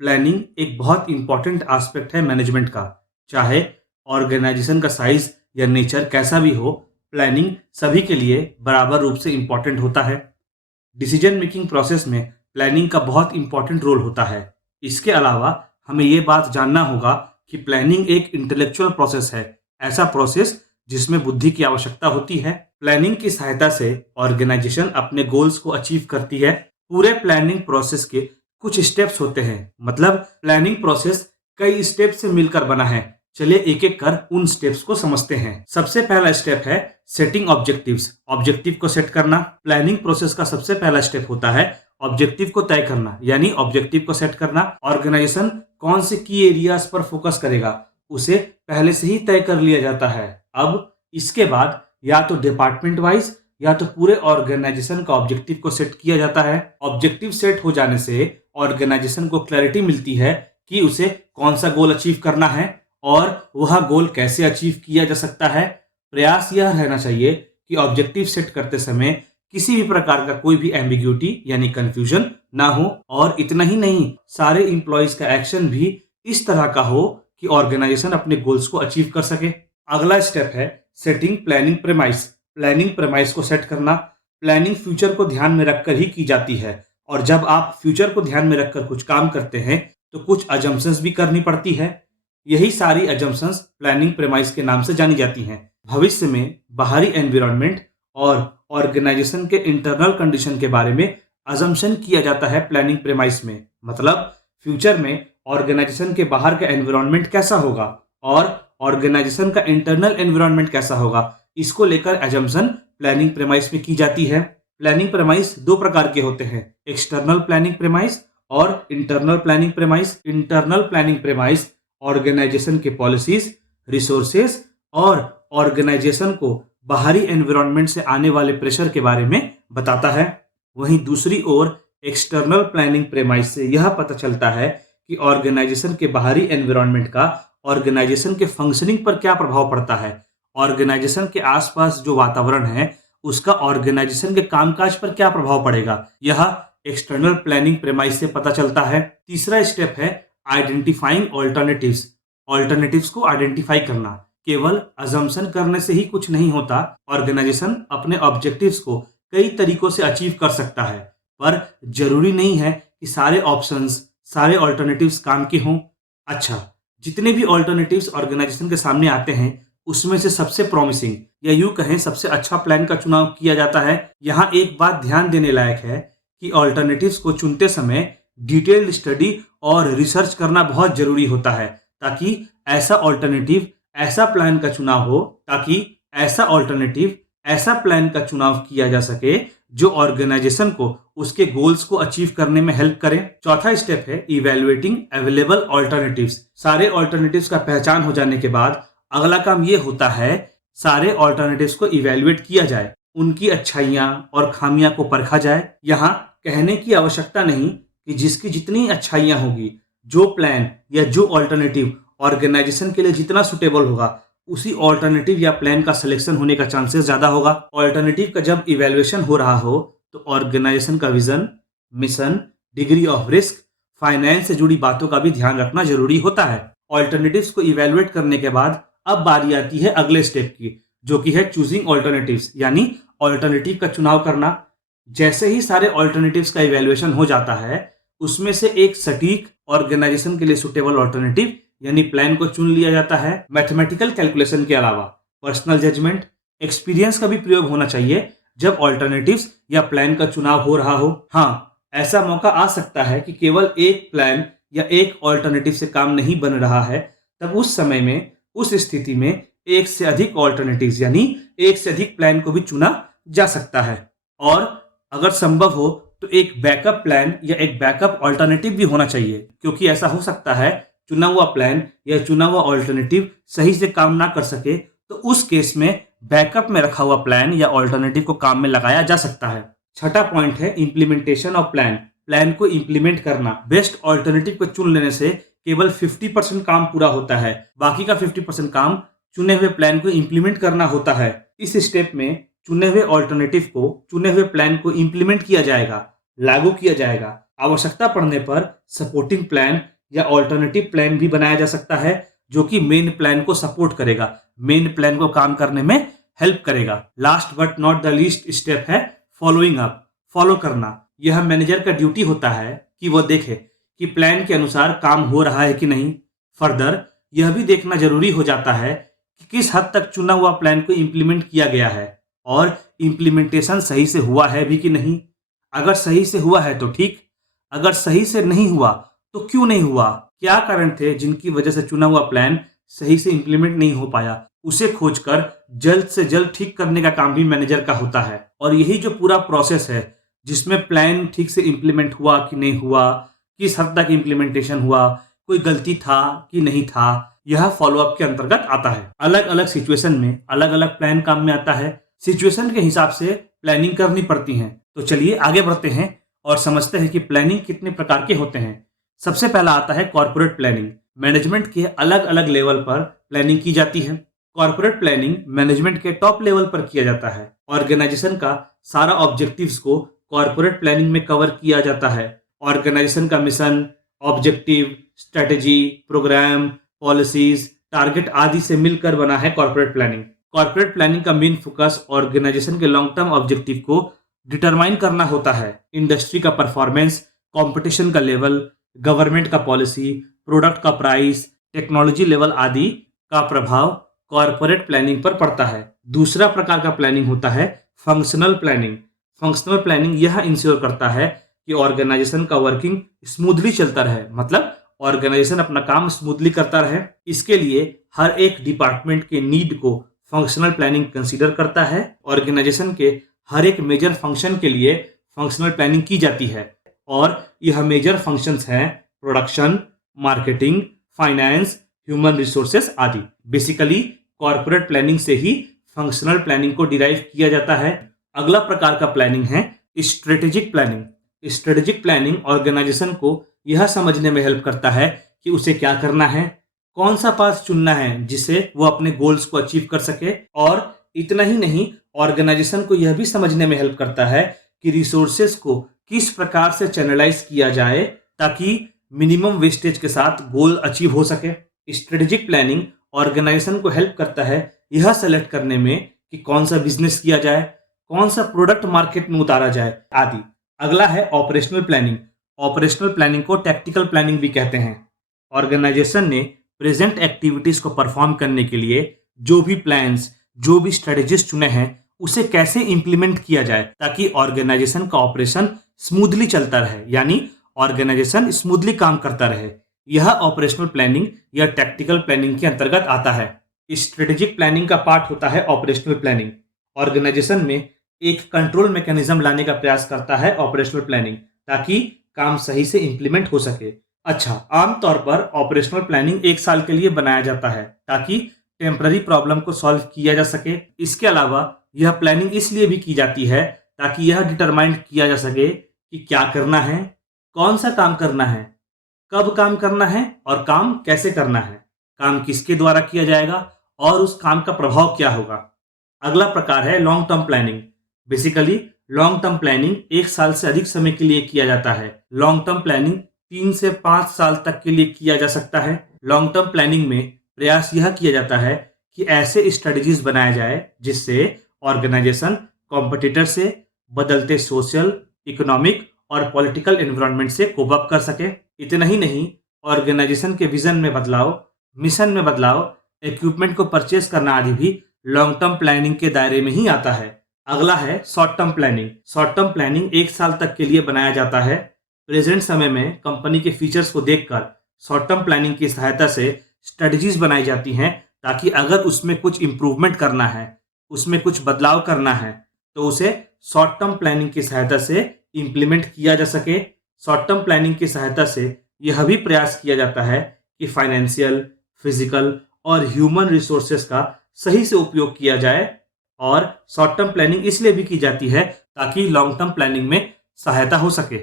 Planning एक बहुत important aspect है मैनेजमेंट का। चाहे ऑर्गेनाइजेशन का साइज या नेचर कैसा भी हो, प्लानिंग सभी के लिए बराबर रूप से इंपॉर्टेंट होता है। डिसीजन मेकिंग प्रोसेस में प्लानिंग का बहुत इंपॉर्टेंट रोल होता है। इसके अलावा हमें ये बात जानना होगा कि प्लानिंग एक इंटेलेक्चुअल प्रोसेस है, ऐसा प्रोसेस जिसमें बुद्धि की आवश्यकता होती है। प्लानिंग की सहायता से ऑर्गेनाइजेशन अपने गोल्स को अचीव करती है। पूरे प्लानिंग प्रोसेस के कुछ स्टेप्स होते हैं, मतलब प्लानिंग प्रोसेस कई स्टेप से मिलकर बना है। चलिए एक एक कर उन स्टेप्स को समझते हैं। सबसे पहला स्टेप है सेटिंग ऑब्जेक्टिव्स। ऑब्जेक्टिव को सेट करना प्लानिंग प्रोसेस का सबसे पहला स्टेप होता है। ऑब्जेक्टिव को तय करना यानी ऑब्जेक्टिव को सेट करना। ऑर्गेनाइजेशन कौन से की एरियाज पर फोकस करेगा उसे पहले से ही तय कर लिया जाता है। अब इसके बाद या तो डिपार्टमेंट वाइज या तो पूरे ऑर्गेनाइजेशन का ऑब्जेक्टिव को सेट किया जाता है। ऑब्जेक्टिव सेट हो जाने से ऑर्गेनाइजेशन को क्लैरिटी मिलती है कि उसे कौन सा गोल अचीव करना है और वह गोल कैसे अचीव किया जा सकता है। प्रयास यह रहना चाहिए कि ऑब्जेक्टिव सेट करते समय किसी भी प्रकार का कोई भी एम्बिग्यूटी यानी कंफ्यूजन ना हो, और इतना ही नहीं, सारे इंप्लॉइज का एक्शन भी इस तरह का हो कि ऑर्गेनाइजेशन अपने गोल्स को अचीव कर सके। अगला स्टेप है setting planning premise. Planning premise को सेट करना। प्लानिंग फ्यूचर को ध्यान में रखकर ही की जाती है, और जब आप फ्यूचर को ध्यान में रखकर कुछ काम करते हैं तो कुछ अजम्पशंस भी करनी पड़ती है। यही सारी अजम्पशंस प्लानिंग प्रेमाइस के नाम से जानी जाती हैं। भविष्य में बाहरी एनवायरनमेंट और ऑर्गेनाइजेशन के इंटरनल कंडीशन के बारे में अजम्पशन किया जाता है प्लानिंग प्रेमाइस में। मतलब फ्यूचर में ऑर्गेनाइजेशन के बाहर का एनवायरनमेंट कैसा होगा और ऑर्गेनाइजेशन का इंटरनल एनवायरनमेंट कैसा होगा, इसको लेकर अजम्पशन प्लानिंग प्रेमाइस में की जाती है। प्लानिंग प्रेमाइस दो प्रकार के होते हैं, एक्सटर्नल प्लानिंग प्रेमाइस और internal planning premise. Internal planning premise organisation के पॉलिसीज, रिसोर्सेज और ऑर्गेनाइजेशन को बाहरी एनवायरनमेंट से आने वाले प्रेशर के बारे में बताता है। वहीं दूसरी ओर एक्सटर्नल प्लानिंग प्रेमाइस से यह पता चलता है कि ऑर्गेनाइजेशन के बाहरी एनवायरनमेंट का ऑर्गेनाइजेशन के फंक्शनिंग पर क्या प्रभाव पड़ता है। ऑर्गेनाइजेशन के आसपास जो वातावरण है उसका ऑर्गेनाइजेशन के कामकाज पर क्या प्रभाव पड़ेगा, यह एक्सटर्नल प्लानिंग प्रेमाइस से पता चलता है। तीसरा स्टेप है आइडेंटिफाइंग ऑल्टरनेटिव्स। ऑल्टरनेटिव्स को आइडेंटिफाई करना। केवल अजम्पशन करने से ही कुछ नहीं होता। ऑर्गेनाइजेशन अपने ऑब्जेक्टिव्स को कई तरीकों से अचीव कर सकता है, पर जरूरी नहीं है कि सारे ऑप्शंस, सारे ऑल्टरनेटिव्स काम के हों। अच्छा, जितने भी ऑल्टरनेटिव्स ऑर्गेनाइजेशन के सामने आते हैं उसमें से सबसे प्रॉमिसिंग या यूं कहें सबसे अच्छा प्लान का चुनाव किया जाता है। यहाँ एक बात ध्यान देने लायक है कि ऑल्टरनेटिव्स को चुनते समय डिटेल्ड स्टडी और रिसर्च करना बहुत जरूरी होता है, ताकि ऐसा ऑल्टरनेटिव ऐसा प्लान का चुनाव हो ताकि ऐसा ऑल्टरनेटिव ऐसा प्लान का चुनाव किया जा सके जो ऑर्गेनाइजेशन को उसके गोल्स को अचीव करने में हेल्प करे। चौथा स्टेप है इवैल्यूएटिंग अवेलेबल ऑल्टरनेटिव्स। सारे ऑल्टरनेटिव्स का पहचान हो जाने के बाद अगला काम ये होता है सारे ऑल्टरनेटिव्स को इवैल्यूएट किया जाए, उनकी अच्छाइयाँ और खामियां को परखा जाए। यहाँ कहने की आवश्यकता नहीं कि जिसकी जितनी अच्छाइयाँ होगी, जो प्लान या जो ऑल्टरनेटिव ऑर्गेनाइजेशन के लिए जितना सुटेबल होगा, उसी ऑल्टरनेटिव या प्लान का सिलेक्शन होने का चांसेस ज्यादा होगा। ऑल्टरनेटिव का जब इवैल्यूएशन हो रहा हो तो ऑर्गेनाइजेशन का vision, mission, degree of risk, finance से जुड़ी बातों का भी ध्यान रखना जरूरी होता है। ऑल्टरनेटिव्स को इवैल्यूएट करने के बाद अब बारी आती है अगले स्टेप की, जो कि है चूजिंग ऑल्टरनेटिव्स यानी ऑल्टरनेटिव का चुनाव करना। जैसे ही सारे ऑल्टरनेटिव्स का इवैल्यूएशन हो जाता है, उसमें से एक सटीक ऑर्गेनाइजेशन के लिए सुटेबल ऑल्टरनेटिव यानी प्लान को चुन लिया जाता है। मैथमेटिकल कैलकुलेशन के अलावा पर्सनल जजमेंट, एक्सपीरियंस का भी प्रयोग होना चाहिए जब ऑल्टरनेटिव्स या प्लान का चुनाव हो रहा हो। हाँ, ऐसा मौका आ सकता है कि केवल एक प्लान या एक ऑल्टरनेटिव से काम नहीं बन रहा है, तब उस समय में, उस स्थिति में एक से अधिक ऑल्टरनेटिव्स यानी एक से अधिक प्लान को भी चुना जा सकता है। और अगर संभव हो तो एक बैकअप प्लान या एक बैकअप ऑल्टरनेटिव भी होना चाहिए, क्योंकि ऐसा हो सकता है चुना हुआ प्लान या चुना हुआ ऑल्टरनेटिव सही से काम ना कर सके, तो उस केस में बैकअप में रखा हुआ प्लान या ऑल्टरनेटिव को काम में लगाया जा सकता है। छठा पॉइंट है इंप्लीमेंटेशन ऑफ प्लान। प्लान को इंप्लीमेंट करना। बेस्ट ऑल्टरनेटिव को चुन लेने से केवल 50% काम पूरा होता है, बाकी का 50% काम चुने हुए प्लान को इंप्लीमेंट करना होता है। इस स्टेप में चुने हुए ऑल्टरनेटिव को, चुने हुए प्लान को इंप्लीमेंट किया जाएगा, लागू किया जाएगा, आवश्यकता पड़ने पर सपोर्टिंग प्लान या ऑल्टरनेटिव प्लान भी बनाया जा सकता है, जो कि मेन प्लान को सपोर्ट करेगा, मेन प्लान को काम करने में हेल्प करेगा। Last but not the least step है फॉलोइंग अप, फॉलो करना। यह मैनेजर का ड्यूटी होता है कि वह देखे कि प्लान के अनुसार काम हो रहा है कि नहीं। फर्दर यह भी देखना जरूरी हो जाता है कि किस हद तक चुना हुआ प्लान को इम्प्लीमेंट किया गया है और इम्प्लीमेंटेशन सही से हुआ है भी कि नहीं। अगर सही से हुआ है तो ठीक, अगर सही से नहीं हुआ तो क्यों नहीं हुआ, क्या कारण थे जिनकी वजह से चुना हुआ प्लान सही से इम्प्लीमेंट नहीं हो पाया, उसे खोजकर जल्द से जल्द ठीक करने का काम भी मैनेजर का होता है। और यही जो पूरा प्रोसेस है जिसमें प्लान ठीक से इम्प्लीमेंट हुआ कि नहीं हुआ, किस हद तक इम्प्लीमेंटेशन हुआ, कोई गलती था कि नहीं था, यह फॉलोअप के अंतर्गत आता है। अलग अलग सिचुएशन में अलग अलग प्लान काम में आता है, सिचुएशन के हिसाब से प्लानिंग करनी पड़ती है। तो चलिए आगे बढ़ते हैं और समझते हैं कि प्लानिंग कितने प्रकार के होते हैं। सबसे पहला आता है कॉर्पोरेट प्लानिंग। मैनेजमेंट के अलग अलग लेवल पर प्लानिंग की जाती है। कॉर्पोरेट प्लानिंग मैनेजमेंट के टॉप लेवल पर किया जाता है। ऑर्गेनाइजेशन का सारा ऑब्जेक्टिव्स को कॉर्पोरेट प्लानिंग में कवर किया जाता है। ऑर्गेनाइजेशन का mission, objective, strategy, programme, policies, target आदि से मिलकर बना है कॉर्पोरेट प्लानिंग। कॉर्पोरेट प्लानिंग का मेन फोकस ऑर्गेनाइजेशन के लॉन्ग टर्म ऑब्जेक्टिव को डिटरमाइन करना होता है। इंडस्ट्री का परफॉर्मेंस, कंपटीशन का लेवल, गवर्नमेंट का पॉलिसी, प्रोडक्ट का प्राइस, टेक्नोलॉजी लेवल आदि का प्रभाव कॉर्पोरेट प्लानिंग पर पड़ता है। दूसरा प्रकार का प्लानिंग होता है फंक्शनल प्लानिंग। फंक्शनल प्लानिंग यह इंश्योर करता है कि ऑर्गेनाइजेशन का वर्किंग स्मूथली चलता रहे, मतलब ऑर्गेनाइजेशन अपना काम स्मूथली करता रहे। इसके लिए हर एक डिपार्टमेंट के नीड को फंक्शनल प्लानिंग कंसीडर करता है। ऑर्गेनाइजेशन के हर एक मेजर फंक्शन के लिए फंक्शनल प्लानिंग की जाती है और यह मेजर फंक्शंस हैं production, marketing, finance, human resources आदि। बेसिकली कॉर्पोरेट प्लानिंग से ही फंक्शनल प्लानिंग को डिराइव किया जाता है। अगला प्रकार का प्लानिंग है strategic planning. Strategic planning organisation को यह समझने में हेल्प करता है कि उसे क्या करना है, कौन सा पाथ चुनना है जिससे वो अपने गोल्स को अचीव कर सके। और इतना ही नहीं, ऑर्गेनाइजेशन को यह भी समझने में हेल्प करता है कि रिसोर्सेस को किस प्रकार से चैनलाइज किया जाए ताकि मिनिमम वेस्टेज के साथ गोल अचीव हो सके। स्ट्रेटेजिक प्लानिंग ऑर्गेनाइजेशन को हेल्प करता है यह सेलेक्ट करने में कि कौन सा बिजनेस किया जाए, कौन सा प्रोडक्ट मार्केट में उतारा जाए आदि। अगला है ऑपरेशनल प्लानिंग। ऑपरेशनल प्लानिंग को टैक्टिकल प्लानिंग भी कहते हैं। ऑर्गेनाइजेशन ने प्रेजेंट एक्टिविटीज को परफॉर्म करने के लिए जो भी प्लान्स, जो भी स्ट्रेटेजीज चुने हैं उसे कैसे इंप्लीमेंट किया जाए ताकि ऑर्गेनाइजेशन का ऑपरेशन स्मूथली चलता रहे, यानी ऑर्गेनाइजेशन स्मूथली काम करता रहे। यह ऑपरेशनल प्लानिंग या टैक्टिकल प्लानिंग के अंतर्गत आता है। स्ट्रेटेजिक प्लानिंग का पार्ट होता है ऑपरेशनल प्लानिंग। ऑर्गेनाइजेशन में एक कंट्रोल मैकेनिज्म लाने का प्रयास करता है ऑपरेशनल प्लानिंग ताकि काम सही से इंप्लीमेंट हो सके। अच्छा, आमतौर पर ऑपरेशनल प्लानिंग 1 साल के लिए बनाया जाता है ताकि टेम्पररी प्रॉब्लम को सॉल्व किया जा सके। इसके अलावा यह प्लानिंग इसलिए भी की जाती है ताकि यह डिटरमाइन किया जा सके कि क्या करना है, कौन सा काम करना है, कब काम करना है और काम कैसे करना है, काम किसके द्वारा किया जाएगा और उस काम का प्रभाव क्या होगा। अगला प्रकार है long term planning. Basically long term planning 1 साल से अधिक समय के लिए किया जाता है। लॉन्ग टर्म प्लानिंग 3 से 5 साल तक के लिए किया जा सकता है। लॉन्ग टर्म प्लानिंग में प्रयास यह किया जाता है कि ऐसे स्ट्रेटजीज बनाया जाए जिससे ऑर्गेनाइजेशन कॉम्पिटिटर से, बदलते सोशल, इकोनॉमिक और पॉलिटिकल एनवायरनमेंट से कोप अप कर सके। इतना ही नहीं, ऑर्गेनाइजेशन के विजन में बदलाव, मिशन में बदलाव, इक्विपमेंट को परचेज करना आदि भी लॉन्ग टर्म प्लानिंग के दायरे में ही आता है। अगला है short term planning. Short term planning 1 साल तक के लिए बनाया जाता है। प्रेजेंट समय में कंपनी के फीचर्स को देखकर शॉर्ट टर्म प्लानिंग की सहायता से स्ट्रेटजीज बनाई जाती हैं ताकि अगर उसमें कुछ इंप्रूवमेंट करना है, उसमें कुछ बदलाव करना है तो उसे शॉर्ट टर्म प्लानिंग की सहायता से इम्प्लीमेंट किया जा सके। शॉर्ट टर्म प्लानिंग की सहायता से यह भी प्रयास किया जाता है कि फाइनेंशियल, फिजिकल और ह्यूमन रिसोर्सेस का सही से उपयोग किया जाए। और शॉर्ट टर्म प्लानिंग इसलिए भी की जाती है ताकि लॉन्ग टर्म प्लानिंग में सहायता हो सके।